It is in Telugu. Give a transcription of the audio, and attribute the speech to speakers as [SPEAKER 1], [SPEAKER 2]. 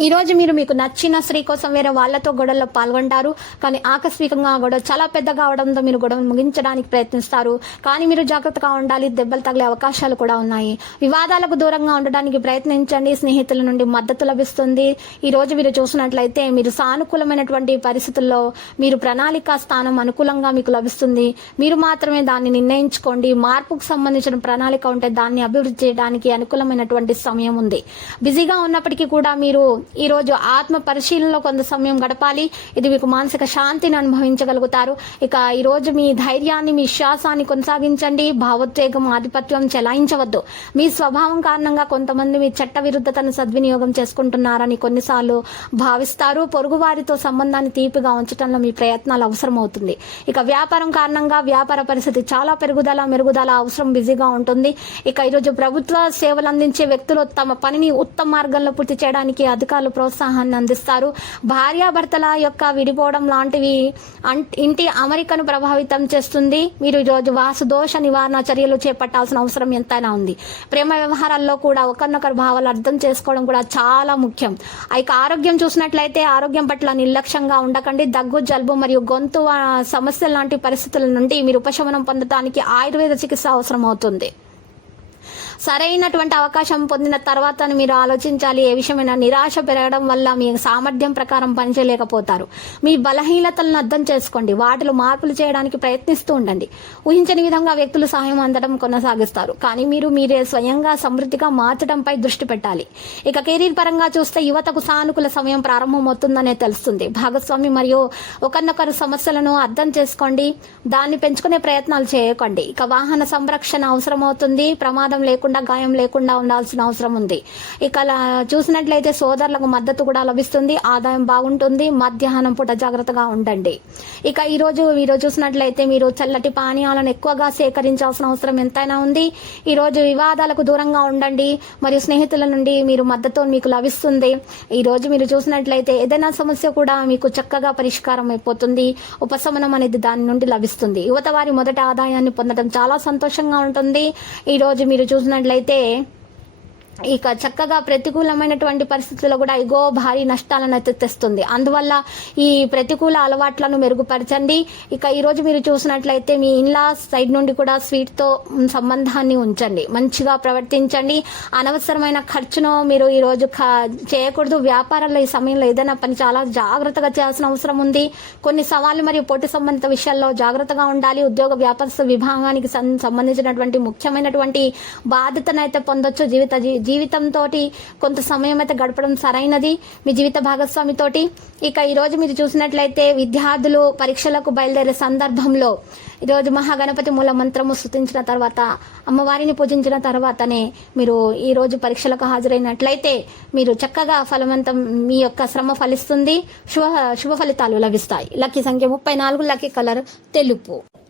[SPEAKER 1] ఈరోజు మీరు మీకు నచ్చిన స్త్రీ కోసం వేరే వాళ్ళతో గొడవలో పాల్గొంటారు. కానీ ఆకస్మికంగా గొడవ చాలా పెద్దగా అవడంతో మీరు గొడవను ముగించడానికి ప్రయత్నిస్తారు. కానీ మీరు జాగ్రత్తగా ఉండాలి దెబ్బలు తగిలే అవకాశాలు కూడా ఉన్నాయి. వివాదాలకు దూరంగా ఉండడానికి ప్రయత్నించండి. స్నేహితుల నుండి మద్దతు లభిస్తుంది. ఈ రోజు మీరు చూసినట్లయితే మీరు సానుకూలమైనటువంటి పరిస్థితుల్లో మీరు ప్రణాళిక స్థానం అనుకూలంగా మీకు లభిస్తుంది. మీరు మాత్రమే దాన్ని నిర్ణయించుకోండి. మార్పుకు సంబంధించిన ప్రణాళిక ఉంటే దాన్ని అభివృద్ధి చేయడానికి అనుకూలమైనటువంటి సమయం ఉంది. బిజీగా ఉన్నప్పటికీ కూడా మీరు ఈ రోజు ఆత్మ పరిశీలనలో కొంత సమయం గడపాలి. ఇది మీకు మానసిక శాంతిని అనుభవించగలుగుతారు. ఇక ఈరోజు మీ ధైర్యాన్ని మీ విశ్వాసాన్ని కొనసాగించండి. భావోద్వేగం ఆధిపత్యం చెలాయించవద్దు. మీ స్వభావం కారణంగా కొంతమంది మీ చట్ట విరుద్ధతను సద్వినియోగం చేసుకుంటున్నారని కొన్నిసార్లు భావిస్తారు. పొరుగు వారితో సంబంధాన్ని తీపిగా ఉంచడంలో మీ ప్రయత్నాలు అవసరమవుతుంది. ఇక వ్యాపారం కారణంగా వ్యాపార పరిస్థితి చాలా పెరుగుదల మెరుగుదల అవసరం బిజీగా ఉంటుంది. ఇక ఈరోజు ప్రభుత్వ సేవలు అందించే వ్యక్తులు తమ పనిని ఉత్తమ మార్గంలో పూర్తి చేయడానికి అధికారులు ప్రోత్సాహాన్ని అందిస్తారు. భార్యాభర్తల యొక్క విడిపోవడం లాంటివి అం- ఇంటి అమరికను ప్రభావితం చేస్తుంది. మీరు ఈరోజు వాసు దోష నివారణ చర్యలు చేపట్టాల్సిన అవసరం ఎంతైనా ఉంది. ప్రేమ వ్యవహారాల్లో కూడా ఒకరినొకరు భావాలు అర్థం చేసుకోవడం కూడా చాలా ముఖ్యం. ఇక ఆరోగ్యం చూసినట్లయితే ఆరోగ్యం పట్ల నిర్లక్ష్యంగా ఉండకండి. దగ్గు జలుబు మరియు గొంతు ఆ, సమస్యల లాంటి పరిస్థితుల నుండి మీరు ఉపశమనం పొందడానికి ఆయుర్వేద చికిత్స అవసరం అవుతుంది సరైనటువంటి అవకాశం పొందిన తర్వాత మీరు ఆలోచించాలి ఏ విషయమైన నిరాశ పెరగడం వల్ల మీ సామర్థ్యం ప్రకారం పనిచేయలేకపోతారు. మీ బలహీనతలను అర్థం చేసుకోండి. వాటిలో మార్పులు చేయడానికి ప్రయత్నిస్తూ ఉండండి. ఊహించని విధంగా వ్యక్తులు సహాయం అందడం కొనసాగిస్తారు. కానీ మీరు మీరే స్వయంగా సమృద్ధిగా మార్చడంపై దృష్టి పెట్టాలి. ఇక కెరీర్ పరంగా చూస్తే యువతకు సానుకూల సమయం ప్రారంభమవుతుందనే తెలుస్తుంది. భాగస్వామి మరియు ఒకరినొకరు సమస్యలను అర్థం చేసుకోండి. దాన్ని పెంచుకునే ప్రయత్నాలు చేయకండి. ఇక వాహన సంరక్షణ అవసరమవుతుంది. ప్రమాదం లేకుండా గాయం లేకుండా ఉండాల్సిన అవసరం ఉంది. ఇక చూసినట్లయితే సోదరులకు మద్దతు కూడా లభిస్తుంది. ఆదాయం బాగుంటుంది. మధ్యాహ్నం పూట జాగ్రత్తగా ఉండండి. ఇక ఈ రోజు ఈరోజు చూసినట్లయితే మీరు చల్లటి పానీయాలను ఎక్కువగా సేకరించాల్సిన అవసరం ఎంతైనా ఉంది. ఈ రోజు వివాదాలకు దూరంగా ఉండండి. మరియు స్నేహితుల నుండి మీరు మద్దతు మీకు లభిస్తుంది. ఈ రోజు మీరు చూసినట్లయితే ఏదైనా సమస్య కూడా మీకు చక్కగా పరిష్కారం అయిపోతుంది. ఉపశమనం అనేది దాని నుండి లభిస్తుంది. యువత వారి మొదటి ఆదాయాన్ని పొందడం చాలా సంతోషంగా ఉంటుంది. ఈ రోజు మీరు చూసుకున్నట్లయితే ఇక చక్కగా ప్రతికూలమైనటువంటి పరిస్థితుల్లో కూడా ఇగో భారీ నష్టాలను అయితే తెస్తుంది. అందువల్ల ఈ ప్రతికూల అలవాట్లను మెరుగుపరచండి. ఇక ఈరోజు మీరు చూసినట్లయితే మీ ఇన్లా సైడ్ నుండి కూడా స్వీట్తో సంబంధాన్ని ఉంచండి. మంచిగా ప్రవర్తించండి. అనవసరమైన ఖర్చును మీరు ఈరోజు ఖ- చేయకూడదు. వ్యాపారంలో ఈ సమయంలో ఏదైనా పని చాలా జాగ్రత్తగా చేయాల్సిన అవసరం ఉంది. కొన్ని సవాళ్ళు మరియు పోటీ సంబంధిత విషయాల్లో జాగ్రత్తగా ఉండాలి. ఉద్యోగ వ్యాపార విభాగానికి సం- సంబంధించినటువంటి ముఖ్యమైనటువంటి బాధ్యతను అయితే పొందొచ్చు. జీవిత జీవితంతో కొంత సమయం అయితే గడపడం సరైనది. మీ జీవిత భాగస్వామితోటి. ఇక ఈరోజు మీరు చూసినట్లయితే విద్యార్థులు పరీక్షలకు బయలుదేరే సందర్భంలో ఈరోజు మహాగణపతి మూల మంత్రము స్థుతించిన తర్వాత అమ్మవారిని పూజించిన తర్వాతనే మీరు ఈ రోజు పరీక్షలకు హాజరైనట్లయితే మీరు చక్కగా ఫలవంతం మీ యొక్క శ్రమ ఫలిస్తుంది. శుభ శుభ ఫలితాలు లభిస్తాయి. లక్కీ సంఖ్య ముప్పై నాలుగు లక్కీ కలర్ తెలుపు.